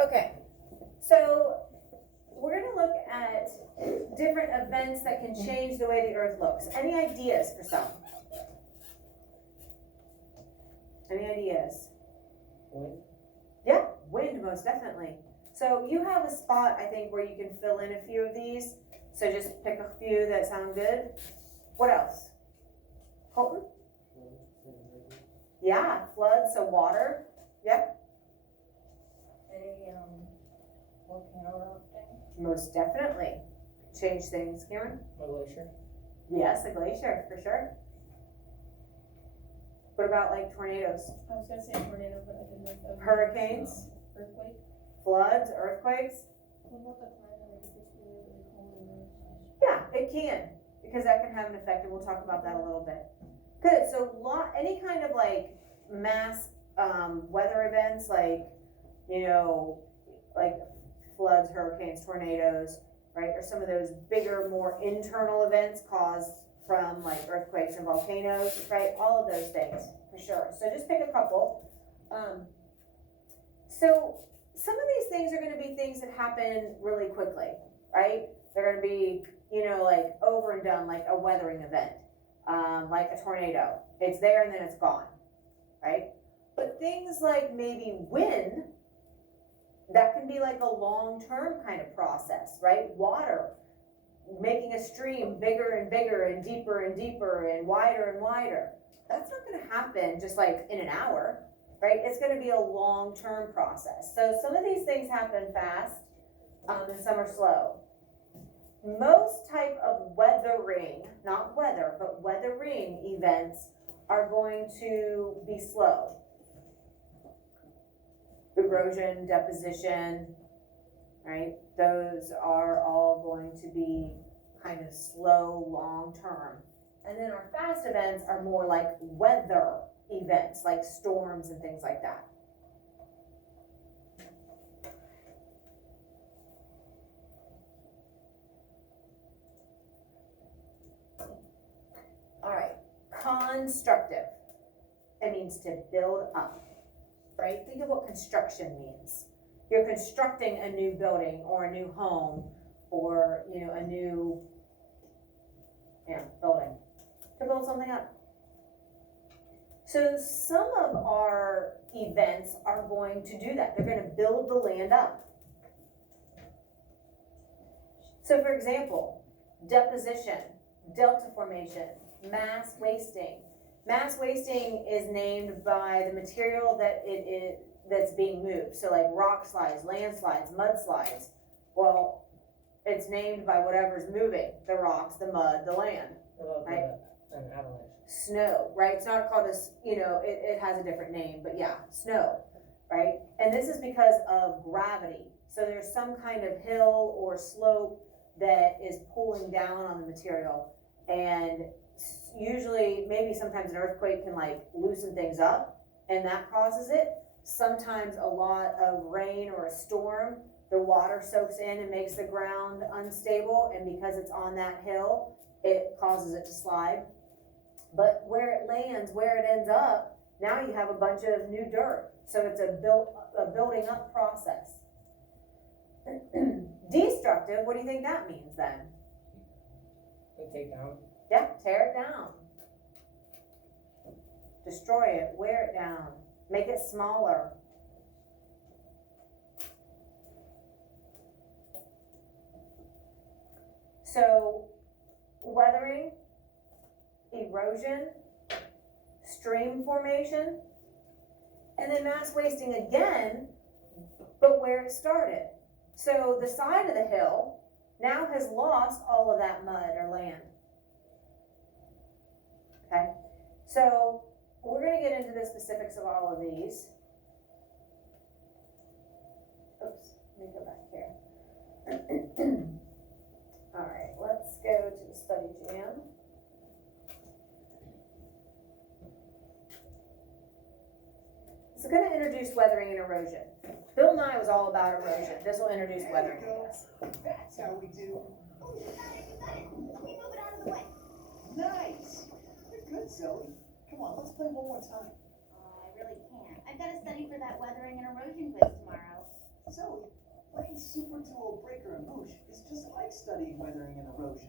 Okay, so we're gonna look at different events that can change the way the earth looks. Any ideas for some? Any ideas? Wind. Yeah, wind, most definitely. So you have a spot, I think, where you can fill in a few of these. So just pick a few that sound good. What else? Colton? Yeah, flood, so water. Yep. A volcano erupting. Most definitely. Change things, Cameron? A glacier. Yes, a glacier, for sure. What about like tornadoes? I was gonna say tornado, but I didn't know if that was. Hurricanes, Earthquake. floods, earthquakes? What about the climate, like if it's really, really cold and really Yeah, it can, because that can have an effect, and we'll talk about that a little bit. Good, so any kind of like mass weather events, like, you know, like floods, hurricanes, tornadoes, right, or some of those bigger, more internal events caused from like earthquakes and volcanoes, right, all of those things, for sure. So just pick a couple. So some of these things are gonna be things that happen really quickly, right? They're gonna be, you know, like over and done, like a weathering event, like a tornado. It's there and then it's gone, right? But things like maybe wind, that can be like a long-term kind of process, right? Water, making a stream bigger and bigger and deeper and wider and wider. That's not gonna happen just like in an hour, right? It's gonna be a long-term process. So some of these things happen fast, and some are slow. Most type of weathering, not weather, but weathering events are going to be slow. Erosion, deposition, right? Those are all going to be kind of slow, long term. And then our fast events are more like weather events, like storms and things like that. All right, constructive. It means to build up, right? Think of what construction means. You're constructing a new building or a new home or, you know, a new, building to build something up. So some of our events are going to do that. They're going to build the land up. So for example, deposition, delta formation, mass wasting. Mass wasting is named by the material that that's being moved. So like rock slides, landslides, mudslides. Well, it's named by whatever's moving, the rocks, the mud, the land. Right? An avalanche. Snow, right? It's not called it has a different name, but yeah, snow, right? And this is because of gravity. So there's some kind of hill or slope that is pulling down on the material, and usually, maybe sometimes an earthquake can like loosen things up, and that causes it. Sometimes a lot of rain or a storm, the water soaks in and makes the ground unstable, and because it's on that hill, it causes it to slide. But where it lands, where it ends up, now you have a bunch of new dirt. So it's a building up process. Destructive, what do you think that means then? We take down. Yeah, tear it down. Destroy it, wear it down, make it smaller. So, weathering, erosion, stream formation, and then mass wasting again, but where it started. So the side of the hill now has lost all of that mud or land. Okay, so we're going to get into the specifics of all of these. Oops, let me go back here. All right, let's go to the study jam. So I'm going to introduce weathering and erosion. Bill Nye was all about erosion. This will introduce weathering. That's how we do. Oh, you got it, you got it. Let me move it out of the way. Nice. You're good, Zoe. Come on, let's play one more time. Oh, I really can't. I've got to study for that weathering and erosion quiz tomorrow. Zoe, playing Super Duo Breaker and Moosh is just like studying weathering and erosion.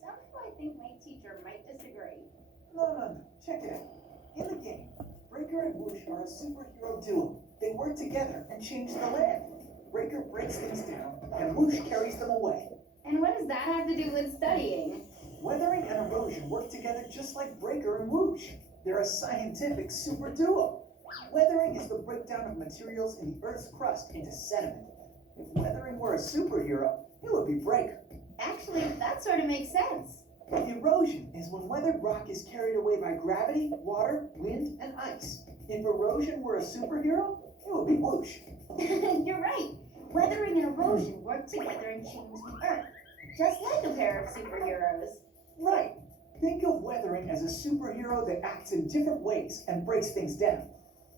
Somehow I think my teacher might disagree. No. Check it out. In the game, Breaker and Moosh are a superhero duo. They work together and change the land. Breaker breaks things down, and Moosh carries them away. And what does that have to do with studying? Weathering and erosion work together just like Breaker and Whoosh. They're a scientific super duo. Weathering is the breakdown of materials in the Earth's crust into sediment. If weathering were a superhero, it would be Breaker. Actually, that sort of makes sense. Erosion is when weathered rock is carried away by gravity, water, wind, and ice. If erosion were a superhero, it would be Whoosh. You're right. Weathering and erosion work together and change the Earth, just like a pair of superheroes. Right. Think of weathering as a superhero that acts in different ways and breaks things down.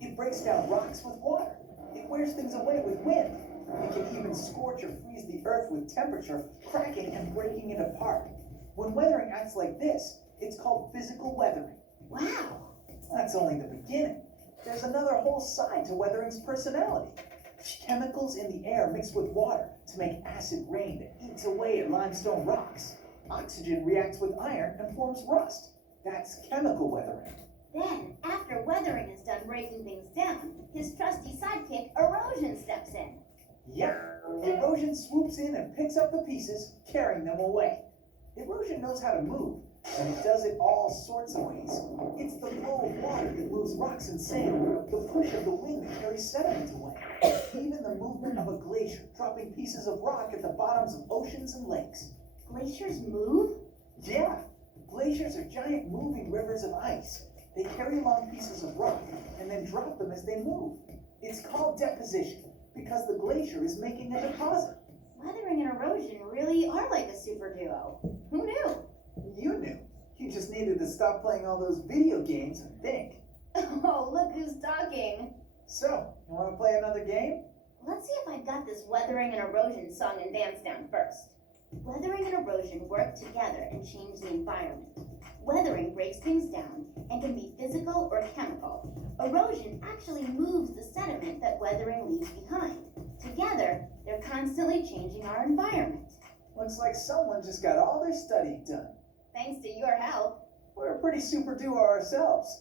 It breaks down rocks with water. It wears things away with wind. It can even scorch or freeze the earth with temperature, cracking and breaking it apart. When weathering acts like this, it's called physical weathering. Wow. That's only the beginning. There's another whole side to weathering's personality. Chemicals in the air mix with water to make acid rain that eats away at limestone rocks. Oxygen reacts with iron and forms rust. That's chemical weathering. Then, after weathering is done breaking things down, his trusty sidekick, erosion, steps in. Yeah, erosion swoops in and picks up the pieces, carrying them away. Erosion knows how to move, and it does it all sorts of ways. It's the flow of water that moves rocks and sand, the push of the wind that carries sediment away, even the movement of a glacier dropping pieces of rock at the bottoms of oceans and lakes. Glaciers move? Yeah, glaciers are giant moving rivers of ice. They carry along pieces of rock and then drop them as they move. It's called deposition because the glacier is making a deposit. Weathering and erosion really are like a super duo. Who knew? You knew. You just needed to stop playing all those video games and think. Oh, look who's talking. So, you want to play another game? Let's see if I've got this weathering and erosion song and dance down first. Weathering and erosion work together and change the environment. Weathering breaks things down and can be physical or chemical. Erosion actually moves the sediment that weathering leaves behind. Together, they're constantly changing our environment. Looks like someone just got all their studying done. Thanks to your help. We're a pretty super duo ourselves.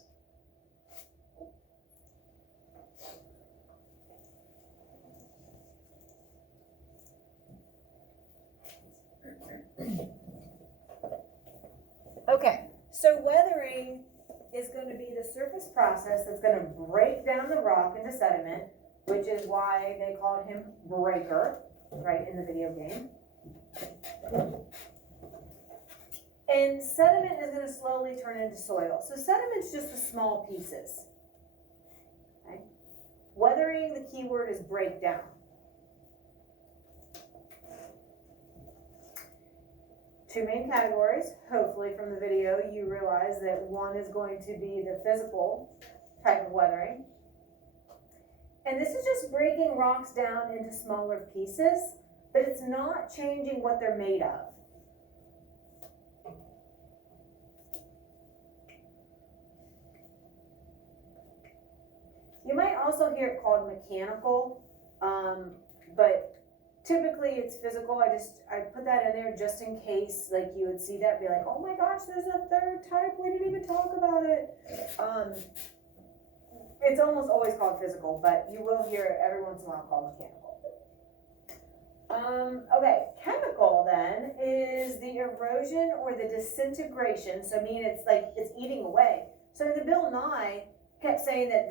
Okay, so weathering is going to be the surface process that's going to break down the rock into sediment, which is why they called him Breaker, right, in the video game. And sediment is going to slowly turn into soil. So sediment's just the small pieces. Okay? Weathering, the key word is break down. Two main categories. Hopefully from the video you realize that one is going to be the physical type of weathering. And this is just breaking rocks down into smaller pieces, but it's not changing what they're made of. You might also hear it called mechanical, but typically it's physical. I put that in there just in case, like, you would see that and be like, oh my gosh, there's a third type, we didn't even talk about it. It's almost always called physical, but you will hear it every once in a while called mechanical. Okay, chemical then is the erosion or the disintegration. So I mean, it's like it's eating away. So the Bill Nye kept saying that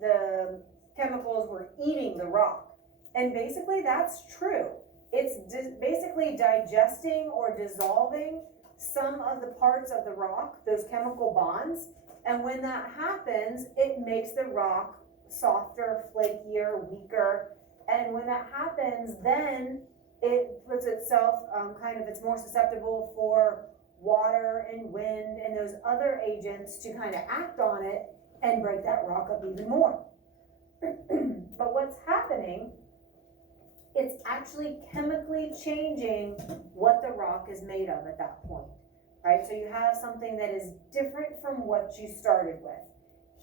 the chemicals were eating the rock. And basically that's true. It's basically digesting or dissolving some of the parts of the rock, those chemical bonds. And when that happens, it makes the rock softer, flakier, weaker. And when that happens, then it puts itself it's more susceptible for water and wind and those other agents to kind of act on it and break that rock up even more. But what's happening, it's actually chemically changing what the rock is made of at that point, right? So you have something that is different from what you started with.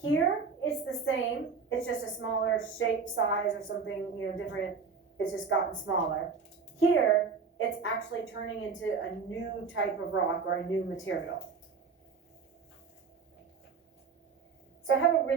Here, it's the same, it's just a smaller shape, size, or something, you know, different, it's just gotten smaller. Here, it's actually turning into a new type of rock or a new material. So I have a really